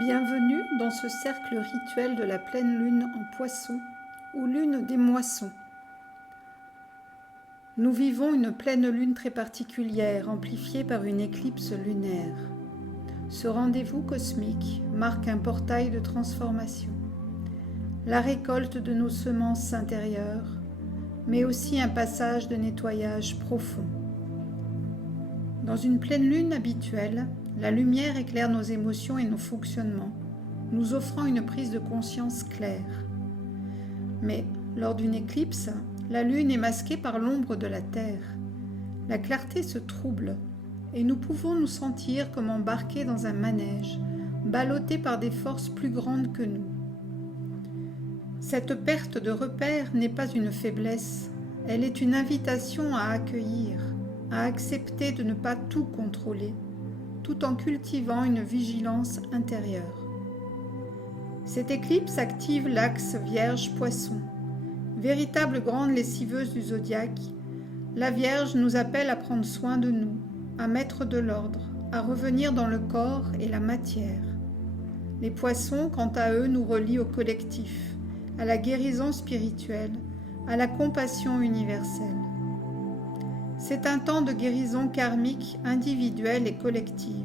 Bienvenue dans ce cercle rituel de la pleine lune en Poisson, ou lune des moissons. Nous vivons une pleine lune très particulière, amplifiée par une éclipse lunaire. Ce rendez-vous cosmique marque un portail de transformation, la récolte de nos semences intérieures, mais aussi un passage de nettoyage profond. Dans une pleine lune habituelle, la lumière éclaire nos émotions et nos fonctionnements, nous offrant une prise de conscience claire. Mais lors d'une éclipse, la lune est masquée par l'ombre de la terre. La clarté se trouble et nous pouvons nous sentir comme embarqués dans un manège, ballottés par des forces plus grandes que nous. Cette perte de repère n'est pas une faiblesse, elle est une invitation à accueillir, à accepter de ne pas tout contrôler, tout en cultivant une vigilance intérieure. Cette éclipse active l'axe Vierge-Poisson. Véritable grande lessiveuse du zodiaque, la Vierge nous appelle à prendre soin de nous, à mettre de l'ordre, à revenir dans le corps et la matière. Les Poissons, quant à eux, nous relient au collectif, à la guérison spirituelle, à la compassion universelle. C'est un temps de guérison karmique individuelle et collective.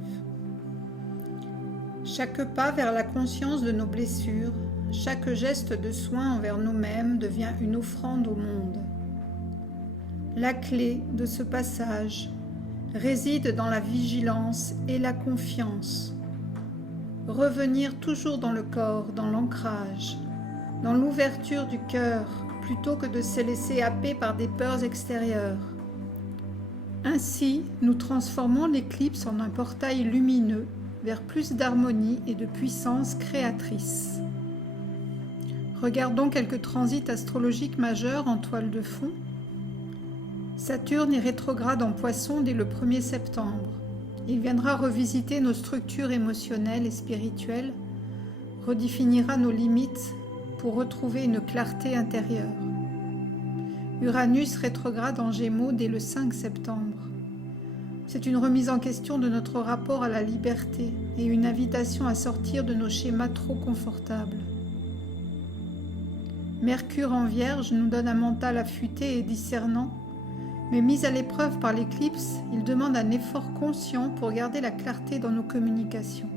Chaque pas vers la conscience de nos blessures, chaque geste de soin envers nous-mêmes devient une offrande au monde. La clé de ce passage réside dans la vigilance et la confiance. Revenir toujours dans le corps, dans l'ancrage, dans l'ouverture du cœur, plutôt que de se laisser happer par des peurs extérieures. Ainsi, nous transformons l'éclipse en un portail lumineux vers plus d'harmonie et de puissance créatrice. Regardons quelques transits astrologiques majeurs en toile de fond. Saturne est rétrograde en Poisson dès le 1er septembre. Il viendra revisiter nos structures émotionnelles et spirituelles, redéfinira nos limites pour retrouver une clarté intérieure. Uranus rétrograde en Gémeaux dès le 5 septembre. C'est une remise en question de notre rapport à la liberté et une invitation à sortir de nos schémas trop confortables. Mercure en Vierge nous donne un mental affûté et discernant, mais mis à l'épreuve par l'éclipse, il demande un effort conscient pour garder la clarté dans nos communications.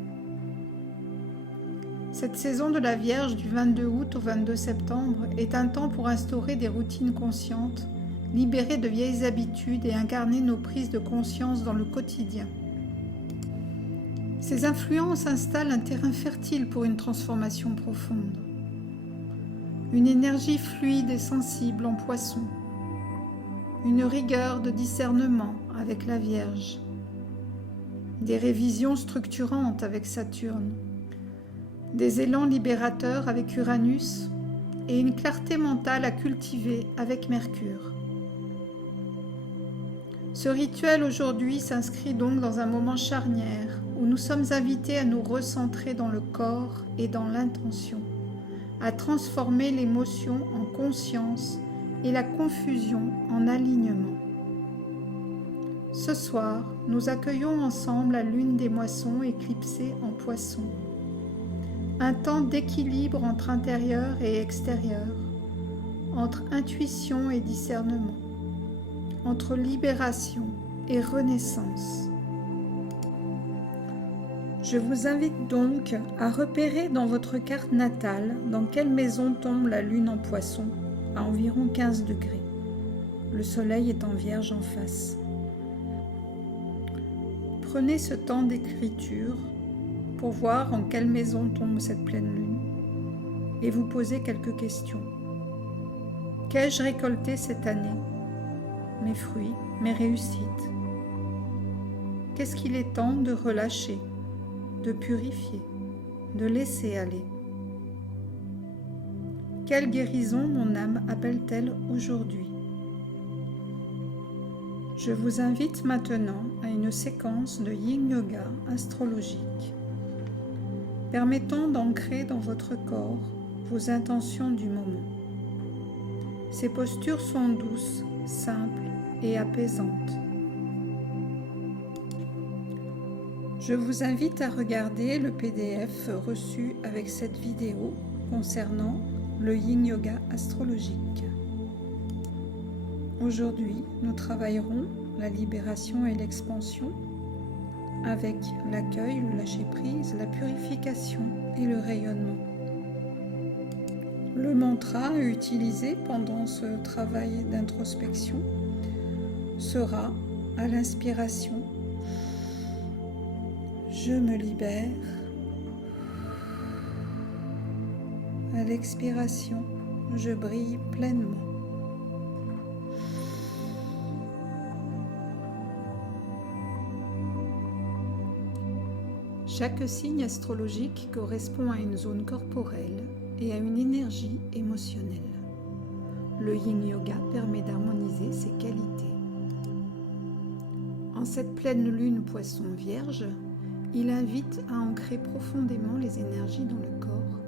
Cette saison de la Vierge du 22 août au 22 septembre est un temps pour instaurer des routines conscientes, libérer de vieilles habitudes et incarner nos prises de conscience dans le quotidien. Ces influences installent un terrain fertile pour une transformation profonde. Une énergie fluide et sensible en Poisson. Une rigueur de discernement avec la Vierge. Des révisions structurantes avec Saturne. Des élans libérateurs avec Uranus et une clarté mentale à cultiver avec Mercure. Ce rituel aujourd'hui s'inscrit donc dans un moment charnière où nous sommes invités à nous recentrer dans le corps et dans l'intention, à transformer l'émotion en conscience et la confusion en alignement. Ce soir, nous accueillons ensemble la lune des moissons éclipsée en Poisson. Un temps d'équilibre entre intérieur et extérieur, entre intuition et discernement, entre libération et renaissance. Je vous invite donc à repérer dans votre carte natale dans quelle maison tombe la lune en Poisson, à environ 15 degrés. Le soleil est en Vierge en face. Prenez ce temps d'écriture pour voir en quelle maison tombe cette pleine lune et vous posez quelques questions. Qu'ai-je récolté cette année? Mes fruits, mes réussites. Qu'est-ce qu'il est temps de relâcher, de purifier, de laisser aller? Quelle guérison mon âme appelle-t-elle aujourd'hui? Je vous invite maintenant à une séquence de Yin Yoga astrologique, permettant d'ancrer dans votre corps vos intentions du moment. Ces postures sont douces, simples et apaisantes. Je vous invite à regarder le PDF reçu avec cette vidéo concernant le Yin Yoga astrologique. Aujourd'hui, nous travaillerons la libération et l'expansion avec l'accueil, le lâcher-prise, la purification et le rayonnement. Le mantra à utiliser pendant ce travail d'introspection sera à l'inspiration « Je me libère », à l'expiration « Je brille pleinement ». Chaque signe astrologique correspond à une zone corporelle et à une énergie émotionnelle. Le Yin Yoga permet d'harmoniser ces qualités. En cette pleine lune Poisson Vierge, il invite à ancrer profondément les énergies dans le corps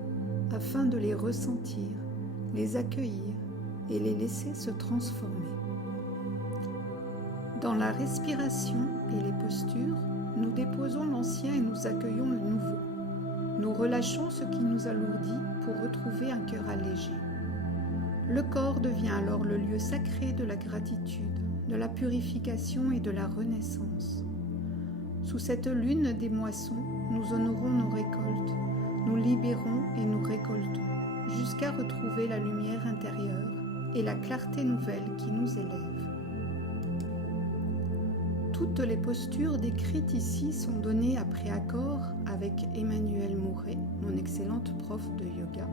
afin de les ressentir, les accueillir et les laisser se transformer. Dans la respiration et les postures, nous déposons l'ancien et nous accueillons le nouveau. Nous relâchons ce qui nous alourdit pour retrouver un cœur allégé. Le corps devient alors le lieu sacré de la gratitude, de la purification et de la renaissance. Sous cette lune des moissons, nous honorons nos récoltes, nous libérons et nous récoltons, jusqu'à retrouver la lumière intérieure et la clarté nouvelle qui nous élève. Toutes les postures décrites ici sont données après accord avec Emmanuelle Mouret, mon excellente prof de yoga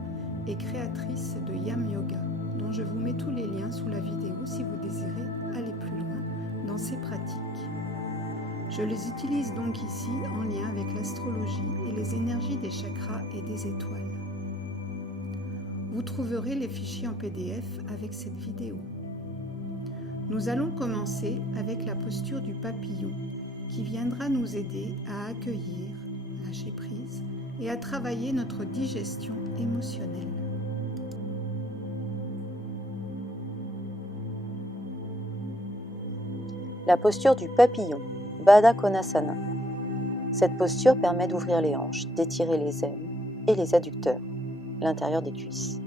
et créatrice de Yam Yoga, dont je vous mets tous les liens sous la vidéo si vous désirez aller plus loin dans ces pratiques. Je les utilise donc ici en lien avec l'astrologie et les énergies des chakras et des étoiles. Vous trouverez les fichiers en PDF avec cette vidéo. Nous allons commencer avec la posture du papillon qui viendra nous aider à accueillir, lâcher prise et à travailler notre digestion émotionnelle. La posture du papillon, Baddha Konasana. Cette posture permet d'ouvrir les hanches, d'étirer les ailes et les adducteurs, l'intérieur des cuisses.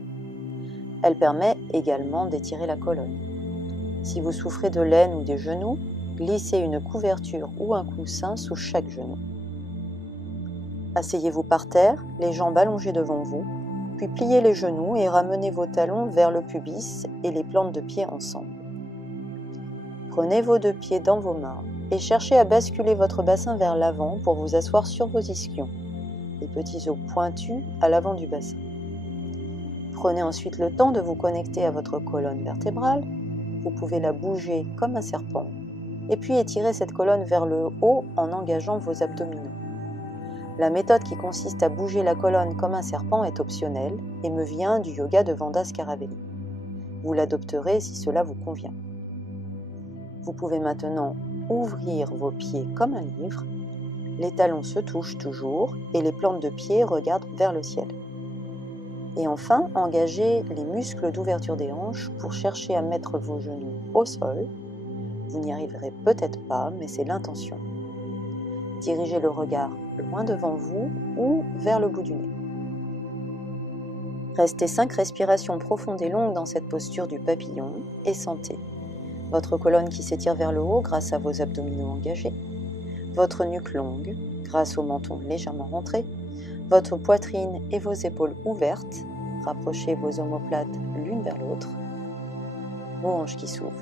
Elle permet également d'étirer la colonne. Si vous souffrez de l'aine ou des genoux, glissez une couverture ou un coussin sous chaque genou. Asseyez-vous par terre, les jambes allongées devant vous, puis pliez les genoux et ramenez vos talons vers le pubis et les plantes de pied ensemble. Prenez vos deux pieds dans vos mains et cherchez à basculer votre bassin vers l'avant pour vous asseoir sur vos ischions, les petits os pointus à l'avant du bassin. Prenez ensuite le temps de vous connecter à votre colonne vertébrale. Vous pouvez la bouger comme un serpent et puis étirer cette colonne vers le haut en engageant vos abdominaux. La méthode qui consiste à bouger la colonne comme un serpent est optionnelle et me vient du yoga de Vanda Scaravelli. Vous l'adopterez si cela vous convient. Vous pouvez maintenant ouvrir vos pieds comme un livre, les talons se touchent toujours et les plantes de pied regardent vers le ciel. Et enfin, engagez les muscles d'ouverture des hanches pour chercher à mettre vos genoux au sol. Vous n'y arriverez peut-être pas, mais c'est l'intention. Dirigez le regard loin devant vous ou vers le bout du nez. Restez 5 respirations profondes et longues dans cette posture du papillon et sentez votre colonne qui s'étire vers le haut grâce à vos abdominaux engagés, votre nuque longue grâce au menton légèrement rentré, votre poitrine et vos épaules ouvertes, rapprochez vos omoplates l'une vers l'autre, vos hanches qui s'ouvrent.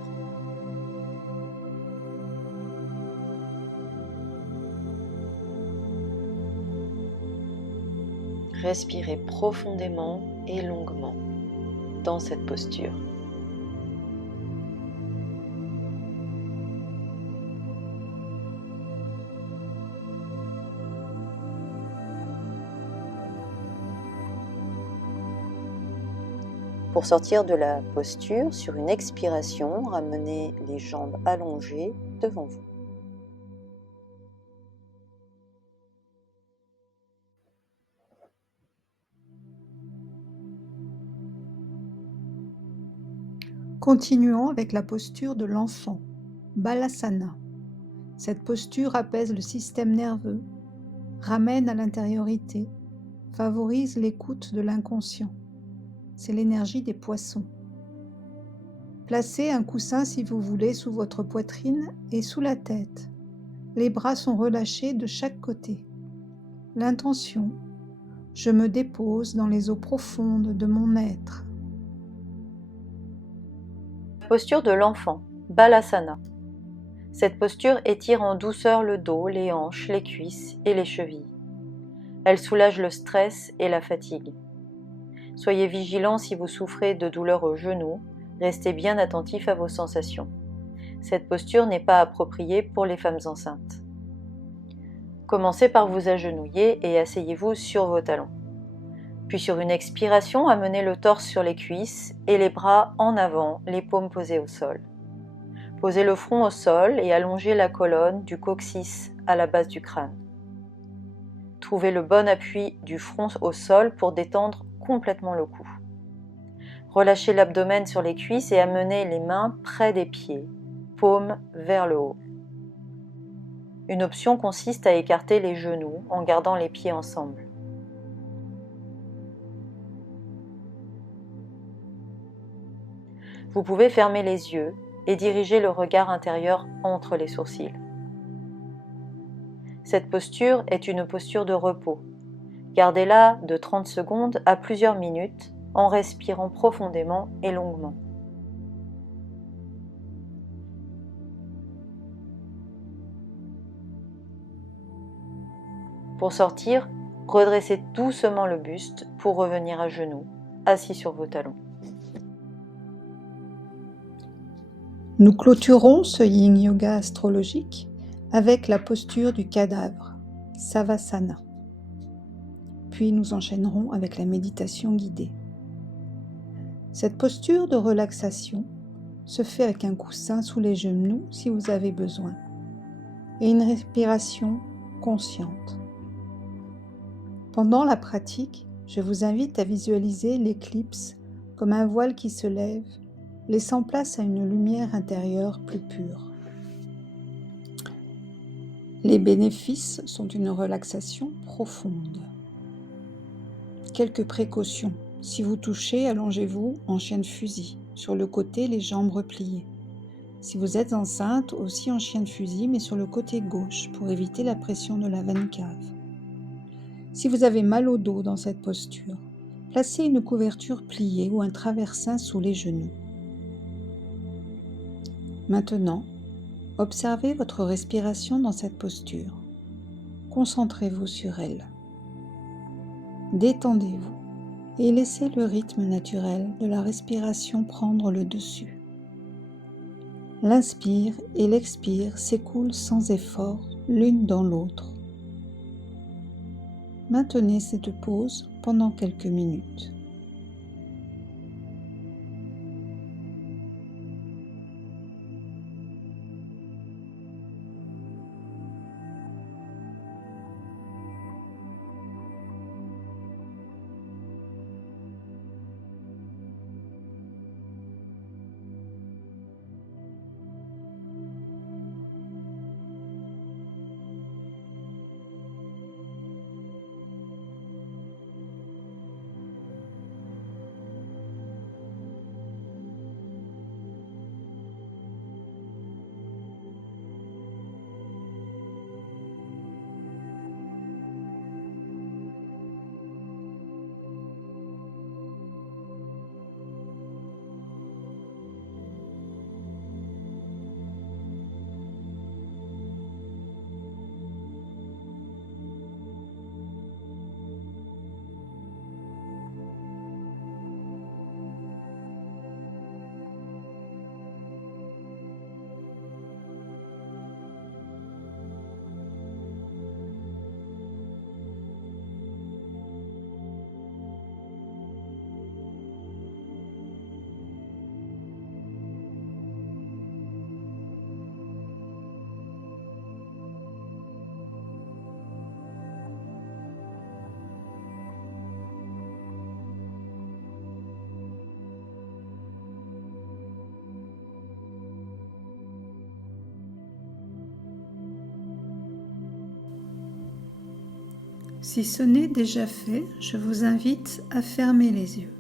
Respirez profondément et longuement dans cette posture. Pour sortir de la posture, sur une expiration, ramenez les jambes allongées devant vous. Continuons avec la posture de l'enfant, Balasana. Cette posture apaise le système nerveux, ramène à l'intériorité, favorise l'écoute de l'inconscient. C'est l'énergie des poissons. Placez un coussin si vous voulez sous votre poitrine et sous la tête. Les bras sont relâchés de chaque côté. L'intention: je me dépose dans les eaux profondes de mon être. Posture de l'enfant, Balasana. Cette posture étire en douceur le dos, les hanches, les cuisses et les chevilles. Elle soulage le stress et la fatigue. Soyez vigilant si vous souffrez de douleurs aux genoux, restez bien attentif à vos sensations. Cette posture n'est pas appropriée pour les femmes enceintes. Commencez par vous agenouiller et asseyez-vous sur vos talons. Puis sur une expiration, amenez le torse sur les cuisses et les bras en avant, les paumes posées au sol. Posez le front au sol et allongez la colonne du coccyx à la base du crâne. Trouvez le bon appui du front au sol pour détendre complètement le cou. Relâchez l'abdomen sur les cuisses et amenez les mains près des pieds, paumes vers le haut. Une option consiste à écarter les genoux en gardant les pieds ensemble. Vous pouvez fermer les yeux et diriger le regard intérieur entre les sourcils. Cette posture est une posture de repos. Gardez-la de 30 secondes à plusieurs minutes en respirant profondément et longuement. Pour sortir, redressez doucement le buste pour revenir à genoux, assis sur vos talons. Nous clôturons ce yin yoga astrologique avec la posture du cadavre, Savasana. Puis nous enchaînerons avec la méditation guidée. Cette posture de relaxation se fait avec un coussin sous les genoux si vous avez besoin et une respiration consciente. Pendant la pratique, je vous invite à visualiser l'éclipse comme un voile qui se lève, laissant place à une lumière intérieure plus pure. Les bénéfices sont une relaxation profonde. Quelques précautions. Si vous touchez, allongez-vous en chien de fusil, sur le côté les jambes repliées. Si vous êtes enceinte, aussi en chien de fusil, mais sur le côté gauche, pour éviter la pression de la veine cave. Si vous avez mal au dos dans cette posture, placez une couverture pliée ou un traversin sous les genoux. Maintenant, observez votre respiration dans cette posture. Concentrez-vous sur elle. Détendez-vous et laissez le rythme naturel de la respiration prendre le dessus. L'inspire et l'expire s'écoulent sans effort l'une dans l'autre. Maintenez cette pause pendant quelques minutes. Si ce n'est déjà fait, je vous invite à fermer les yeux,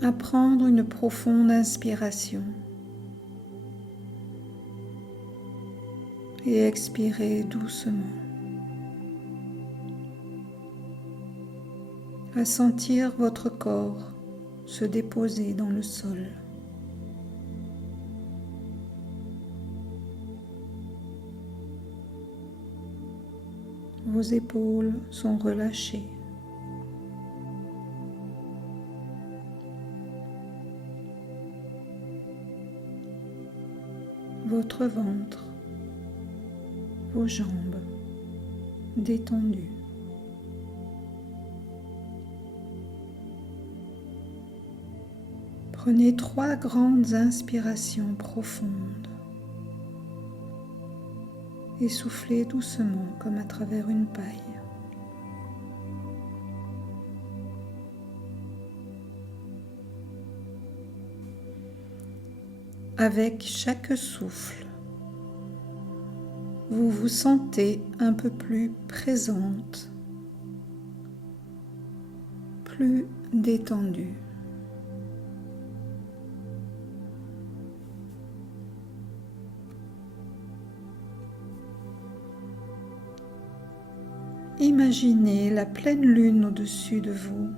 à prendre une profonde inspiration et expirer doucement, à sentir votre corps se déposer dans le sol. Vos épaules sont relâchées. Votre ventre, vos jambes détendues. Prenez 3 grandes inspirations profondes et soufflez doucement comme à travers une paille. Avec chaque souffle, vous vous sentez un peu plus présente, plus détendue. Imaginez la pleine lune au-dessus de vous.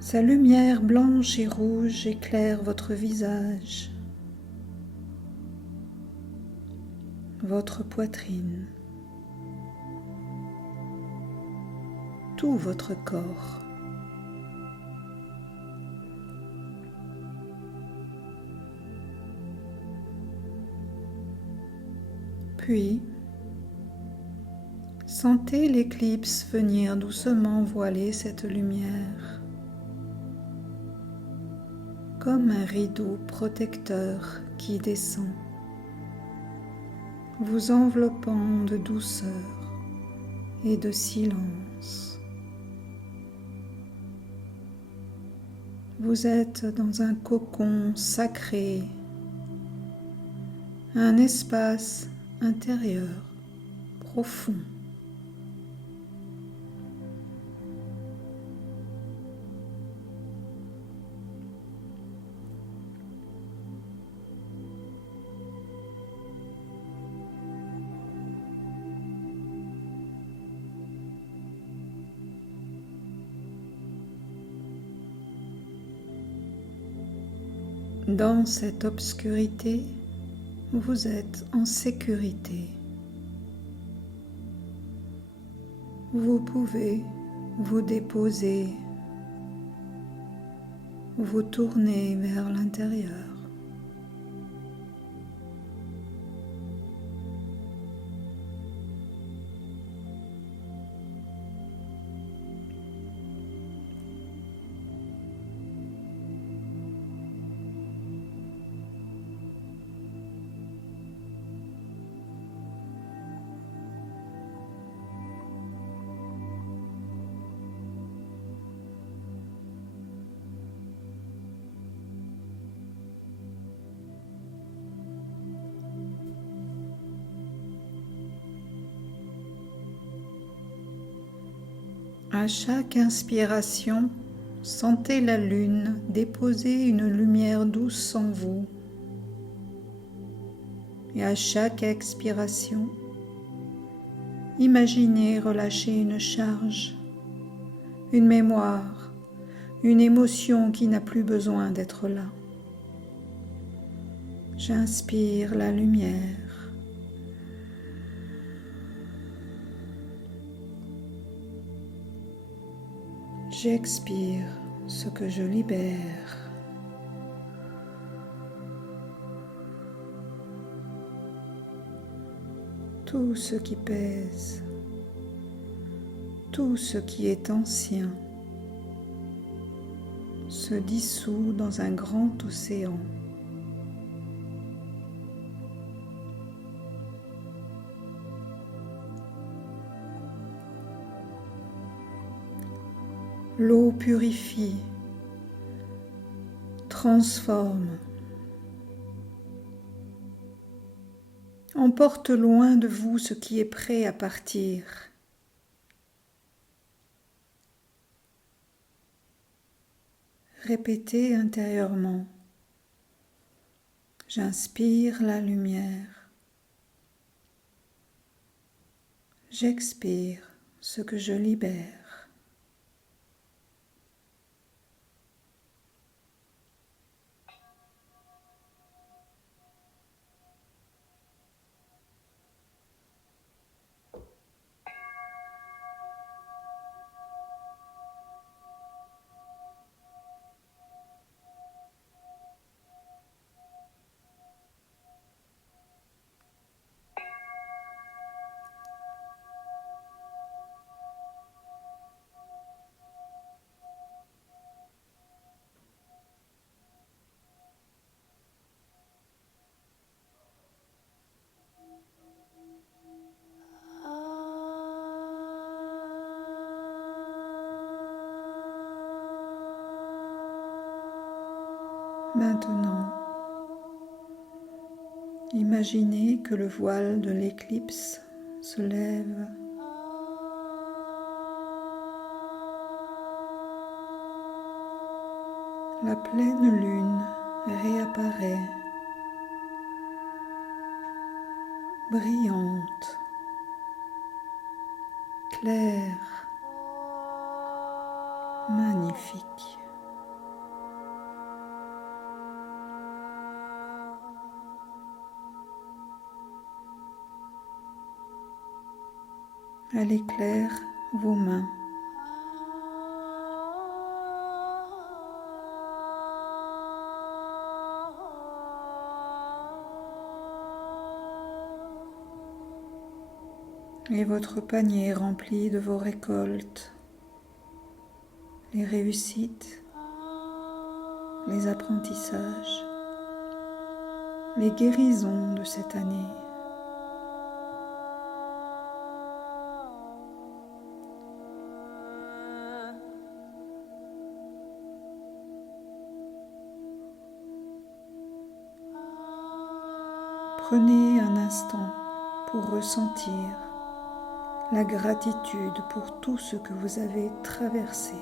Sa lumière blanche et rouge éclaire votre visage, votre poitrine, tout votre corps. Puis, sentez l'éclipse venir doucement voiler cette lumière, comme un rideau protecteur qui descend, vous enveloppant de douceur et de silence. Vous êtes dans un cocon sacré, un espace intérieur profond. Dans cette obscurité, vous êtes en sécurité. Vous pouvez vous déposer, vous tourner vers l'intérieur. À chaque inspiration, sentez la lune déposer une lumière douce en vous. Et à chaque expiration, imaginez relâcher une charge, une mémoire, une émotion qui n'a plus besoin d'être là. J'inspire la lumière. J'expire ce que je libère. Tout ce qui pèse, tout ce qui est ancien, se dissout dans un grand océan. L'eau purifie, transforme, emporte loin de vous ce qui est prêt à partir. Répétez intérieurement. J'inspire la lumière. J'expire ce que je libère. Maintenant, imaginez que le voile de l'éclipse se lève. La pleine lune réapparaît, brillante, claire, magnifique. Elle éclaire vos mains. Et votre panier rempli de vos récoltes, les réussites, les apprentissages, les guérisons de cette année. Prenez un instant pour ressentir la gratitude pour tout ce que vous avez traversé.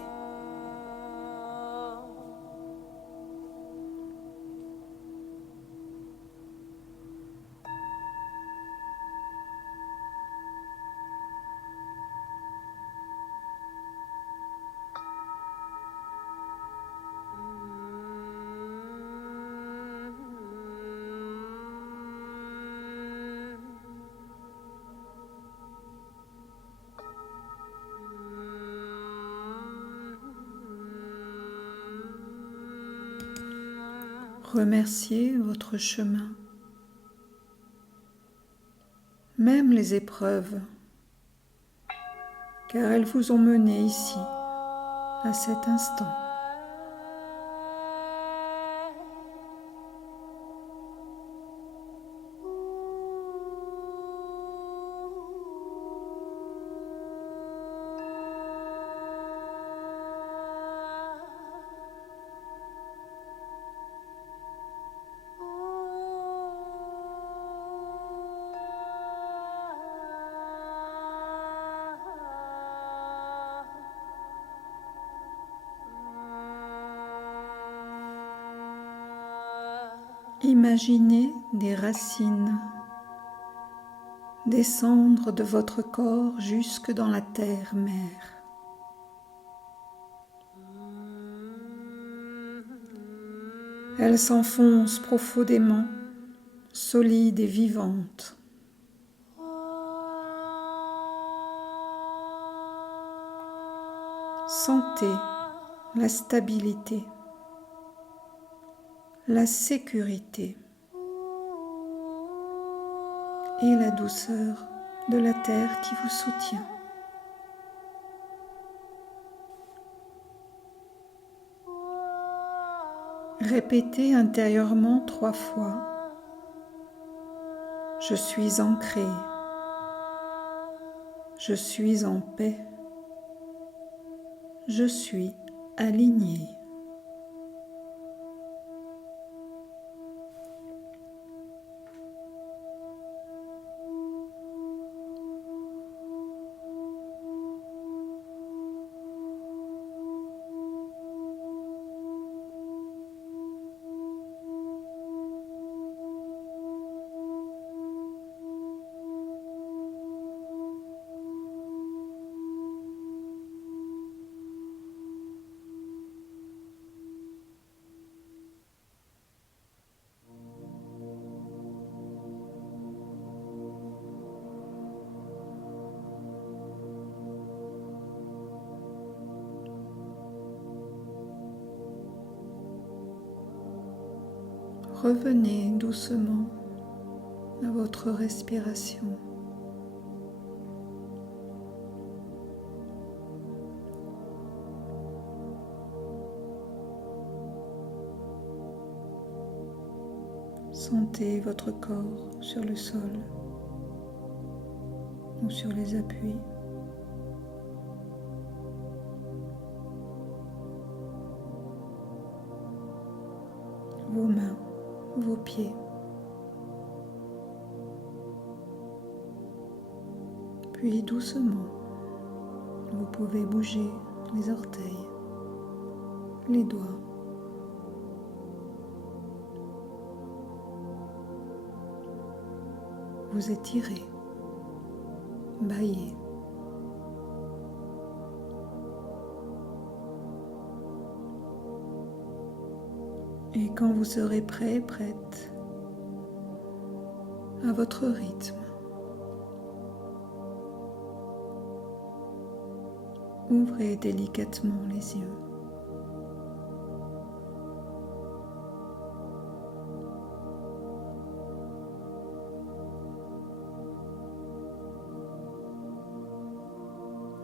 Remerciez votre chemin, même les épreuves, car elles vous ont mené ici, à cet instant. Imaginez des racines descendre de votre corps jusque dans la terre-mère. Elles s'enfoncent profondément, solides et vivantes. Sentez la stabilité, la sécurité et la douceur de la terre qui vous soutient. Répétez intérieurement 3 fois. Je suis ancré. Je suis en paix. Je suis aligné. Revenez doucement à votre respiration. Sentez votre corps sur le sol ou sur les appuis. Vos mains, vos pieds. Puis doucement, vous pouvez bouger les orteils, les doigts. Vous étirez, bâillez. Et quand vous serez prêt, prête, à votre rythme, ouvrez délicatement les yeux.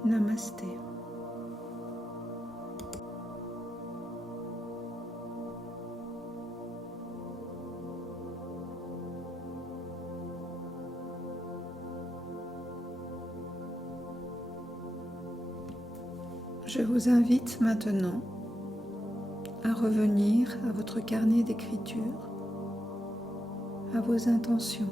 Namasté. Je vous invite maintenant à revenir à votre carnet d'écriture, à vos intentions.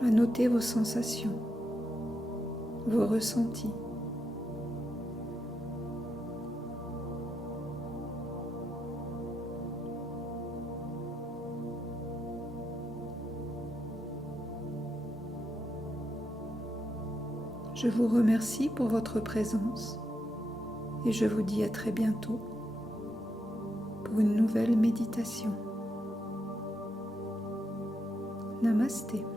À noter vos sensations, vos ressentis. Je vous remercie pour votre présence et je vous dis à très bientôt pour une nouvelle méditation. Namasté.